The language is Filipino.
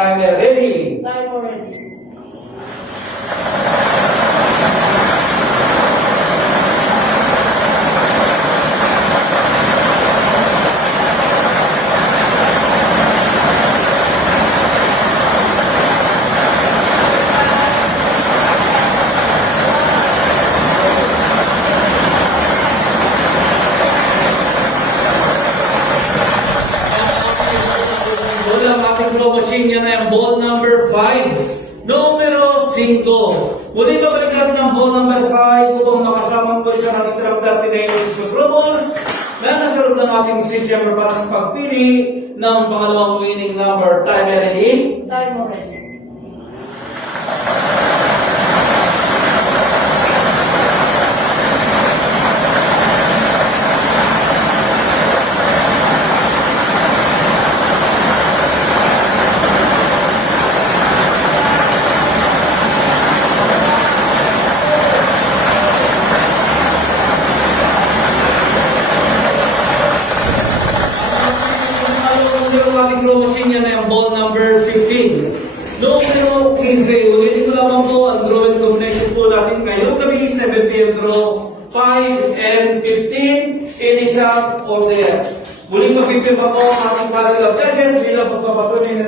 Timer ready. Time already. Wala ang ating claw machine. Yan na yung ball number 5. Numero 5. Muli babalik natin ang ball number 5 upang makasama po sa nakitirang 39 isang rumbles na nasa loob ng ating message chamber para sa pagpili ng pangalawang winning number. Timer ready? Time already. Yung ating claw machine, yan na yung ball number 15. Numero 15. Ulitin ko lamang po ang drawing combination po natin ngayong gabi, 7 p.m. draw, 5 and 15 in exact order. Muling mag-review pa po ang ating panel of judges bilang pagpapatunay na